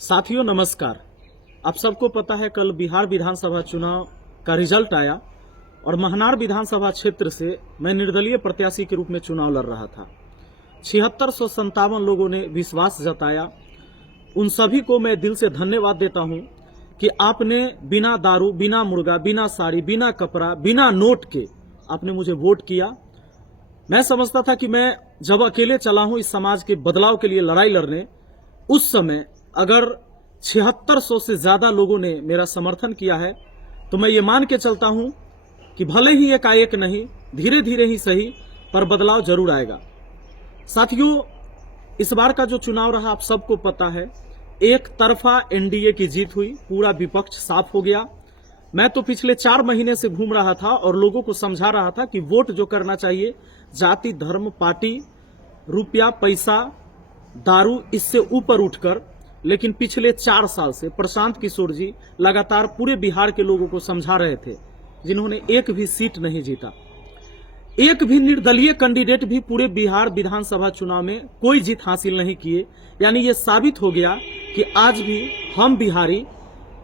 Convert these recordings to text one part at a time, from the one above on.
साथियों नमस्कार। आप सबको पता है कल बिहार विधानसभा चुनाव का रिजल्ट आया और महनार विधानसभा क्षेत्र से मैं निर्दलीय प्रत्याशी के रूप में चुनाव लड़ रहा था। 7657 लोगों ने विश्वास जताया। उन सभी को मैं दिल से धन्यवाद देता हूं कि आपने बिना दारू, बिना मुर्गा, बिना साड़ी, बिना कपड़ा, बिना नोट के आपने मुझे वोट किया। मैं समझता था कि मैं जब अकेले चला हूं इस समाज के बदलाव के लिए लड़ाई लड़ने, उस समय अगर 7600 से ज्यादा लोगों ने मेरा समर्थन किया है तो मैं ये मान के चलता हूं कि भले ही एकाएक नहीं, धीरे धीरे ही सही, पर बदलाव जरूर आएगा। साथियों, इस बार का जो चुनाव रहा आप सबको पता है, एक तरफा एनडीए की जीत हुई, पूरा विपक्ष साफ हो गया। मैं तो पिछले 4 महीने से घूम रहा था और लोगों को समझा रहा था कि वोट जो करना चाहिए जाति, धर्म, पार्टी, रुपया, पैसा, दारू, इससे ऊपर उठकर। लेकिन पिछले 4 साल से प्रशांत किशोर जी लगातार पूरे बिहार के लोगों को समझा रहे थे, जिन्होंने एक भी सीट नहीं जीता। एक भी निर्दलीय कैंडिडेट भी पूरे बिहार विधानसभा चुनाव में कोई जीत हासिल नहीं किए। यानी ये साबित हो गया कि आज भी हम बिहारी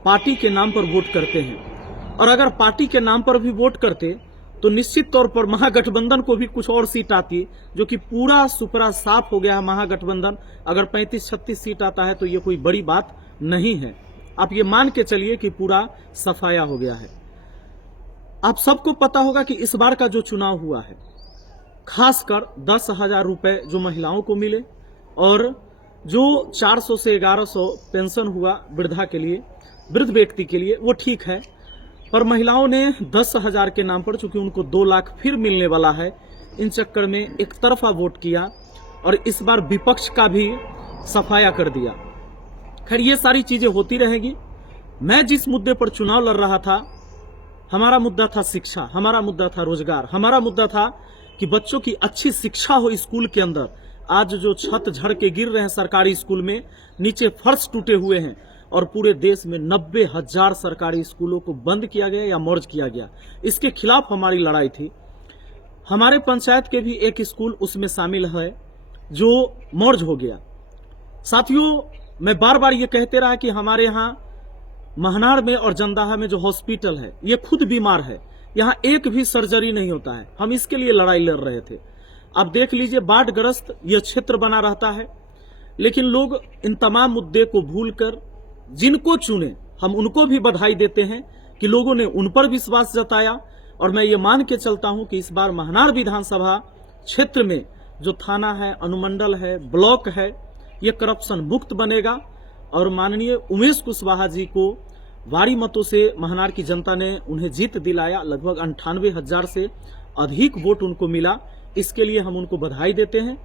पार्टी के नाम पर वोट करते हैं, और अगर पार्टी के नाम पर भी वोट करते तो निश्चित तौर पर महागठबंधन को भी कुछ और सीट आती, जो कि पूरा सुपरा साफ हो गया है महागठबंधन। अगर 35-36 सीट आता है तो ये कोई बड़ी बात नहीं है। आप ये मान के चलिए कि पूरा सफाया हो गया है। आप सबको पता होगा कि इस बार का जो चुनाव हुआ है, खासकर 10,000 रुपए जो महिलाओं को मिले और जो 400 से 1100 पेंशन हुआ वृद्धा के लिए, वृद्ध व्यक्ति के लिए, वो ठीक है। पर महिलाओं ने 10,000 के नाम पर, चूंकि उनको 2 लाख फिर मिलने वाला है, इन चक्कर में एक तरफा वोट किया और इस बार विपक्ष का भी सफाया कर दिया। खैर, ये सारी चीजें होती रहेगी। मैं जिस मुद्दे पर चुनाव लड़ रहा था, हमारा मुद्दा था शिक्षा, हमारा मुद्दा था रोजगार, हमारा मुद्दा था कि बच्चों की अच्छी शिक्षा हो स्कूल के अंदर। आज जो छत झड़ के गिर रहे हैं सरकारी स्कूल में, नीचे फर्श टूटे हुए हैं, और पूरे देश में 90,000 सरकारी स्कूलों को बंद किया गया या मर्ज किया गया, इसके खिलाफ हमारी लड़ाई थी। हमारे पंचायत के भी एक स्कूल उसमें शामिल है जो मर्ज हो गया। साथियों, मैं बार बार ये कहते रहा कि हमारे यहाँ महनार में और जंदाहा में जो हॉस्पिटल है, ये खुद बीमार है, यहाँ एक भी सर्जरी नहीं होता है। हम इसके लिए लड़ाई लड़ रहे थे। अब देख लीजिए, बाढ़ग्रस्त यह क्षेत्र बना रहता है, लेकिन लोग इन तमाम मुद्दे को भूलकर जिनको चुने, हम उनको भी बधाई देते हैं कि लोगों ने उन पर विश्वास जताया। और मैं ये मान के चलता हूं कि इस बार महनार विधानसभा क्षेत्र में जो थाना है, अनुमंडल है, ब्लॉक है, ये करप्शन मुक्त बनेगा। और माननीय उमेश कुशवाहा जी को भारी मतों से महनार की जनता ने उन्हें जीत दिलाया। लगभग 98,000 से अधिक वोट उनको मिला। इसके लिए हम उनको बधाई देते हैं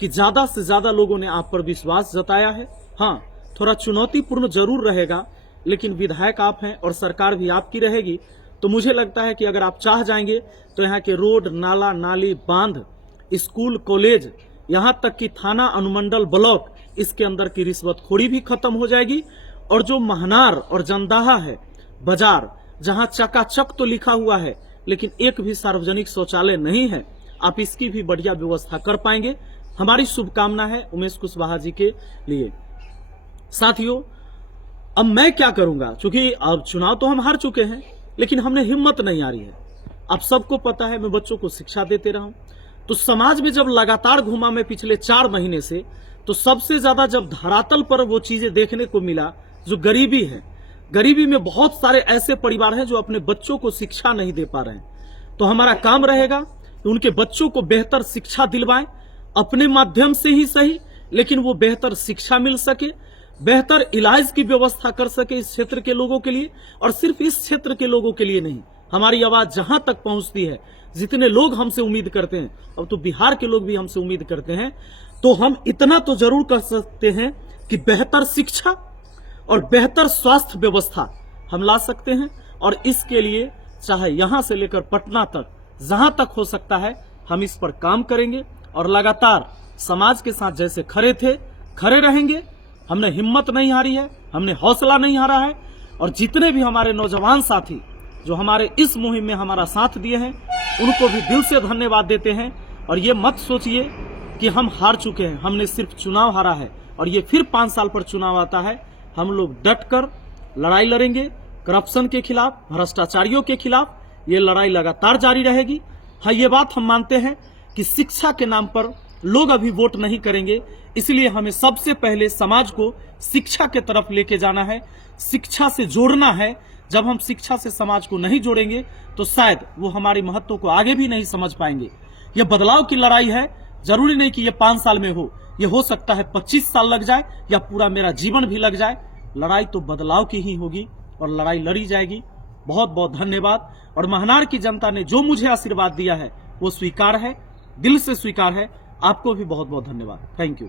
कि ज्यादा से ज्यादा लोगों ने आप पर विश्वास जताया है। हाँ, थोड़ा चुनौतीपूर्ण जरूर रहेगा, लेकिन विधायक आप हैं और सरकार भी आपकी रहेगी। तो मुझे लगता है कि अगर आप चाह जाएंगे तो यहाँ के रोड, नाला, नाली, बांध, स्कूल, कॉलेज, यहाँ तक कि थाना, अनुमंडल, ब्लॉक, इसके अंदर की रिश्वतखोरी भी खत्म हो जाएगी। और जो महनार और जंदाहा है बाजार, जहाँ चकाचक तो लिखा हुआ है लेकिन एक भी सार्वजनिक शौचालय नहीं है, आप इसकी भी बढ़िया व्यवस्था कर पाएंगे। हमारी शुभकामना है उमेश कुशवाहा जी के लिए। साथियों, अब मैं क्या करूंगा, क्योंकि अब चुनाव तो हम हार चुके हैं, लेकिन हमने हिम्मत नहीं हारी है। आप सबको पता है मैं बच्चों को शिक्षा देते रहा हूं, तो समाज में जब लगातार घूमा मैं पिछले 4 महीने से, तो सबसे ज्यादा जब धरातल पर वो चीजें देखने को मिला जो गरीबी है। गरीबी में बहुत सारे ऐसे परिवार हैं जो अपने बच्चों को शिक्षा नहीं दे पा रहे हैं। तो हमारा काम रहेगा कि उनके बच्चों को बेहतर शिक्षा दिलवाएं, अपने माध्यम से ही सही, लेकिन वो बेहतर शिक्षा मिल सके, बेहतर इलाज की व्यवस्था कर सके इस क्षेत्र के लोगों के लिए। और सिर्फ इस क्षेत्र के लोगों के लिए नहीं, हमारी आवाज जहां तक पहुंचती है, जितने लोग हमसे उम्मीद करते हैं, अब तो बिहार के लोग भी हमसे उम्मीद करते हैं, तो हम इतना तो जरूर कर सकते हैं कि बेहतर शिक्षा और बेहतर स्वास्थ्य व्यवस्था हम ला सकते हैं। और इसके लिए चाहे यहां से लेकर पटना तक, जहां तक हो सकता है, हम इस पर काम करेंगे और लगातार समाज के साथ जैसे खड़े थे खड़े रहेंगे। हमने हिम्मत नहीं हारी है, हमने हौसला नहीं हारा है। और जितने भी हमारे नौजवान साथी जो हमारे इस मुहिम में हमारा साथ दिए हैं, उनको भी दिल से धन्यवाद देते हैं। और ये मत सोचिए कि हम हार चुके हैं, हमने सिर्फ चुनाव हारा है और ये फिर 5 साल पर चुनाव आता है। हम लोग डटकर लड़ाई लड़ेंगे। करप्शन के खिलाफ, भ्रष्टाचारियों के खिलाफ ये लड़ाई लगातार जारी रहेगी। हाँ, ये बात हम मानते हैं कि शिक्षा के नाम पर लोग अभी वोट नहीं करेंगे, इसलिए हमें सबसे पहले समाज को शिक्षा के तरफ लेके जाना है, शिक्षा से जोड़ना है। जब हम शिक्षा से समाज को नहीं जोड़ेंगे तो शायद वो हमारे महत्व को आगे भी नहीं समझ पाएंगे। ये बदलाव की लड़ाई है, जरूरी नहीं कि ये 5 साल में हो सकता है 25 साल लग जाए या पूरा मेरा जीवन भी लग जाए। लड़ाई तो बदलाव की ही होगी और लड़ाई लड़ी जाएगी। बहुत बहुत धन्यवाद। और महनार की जनता ने जो मुझे आशीर्वाद दिया है वो स्वीकार है, दिल से स्वीकार है। आपको भी बहुत बहुत धन्यवाद। Thank you.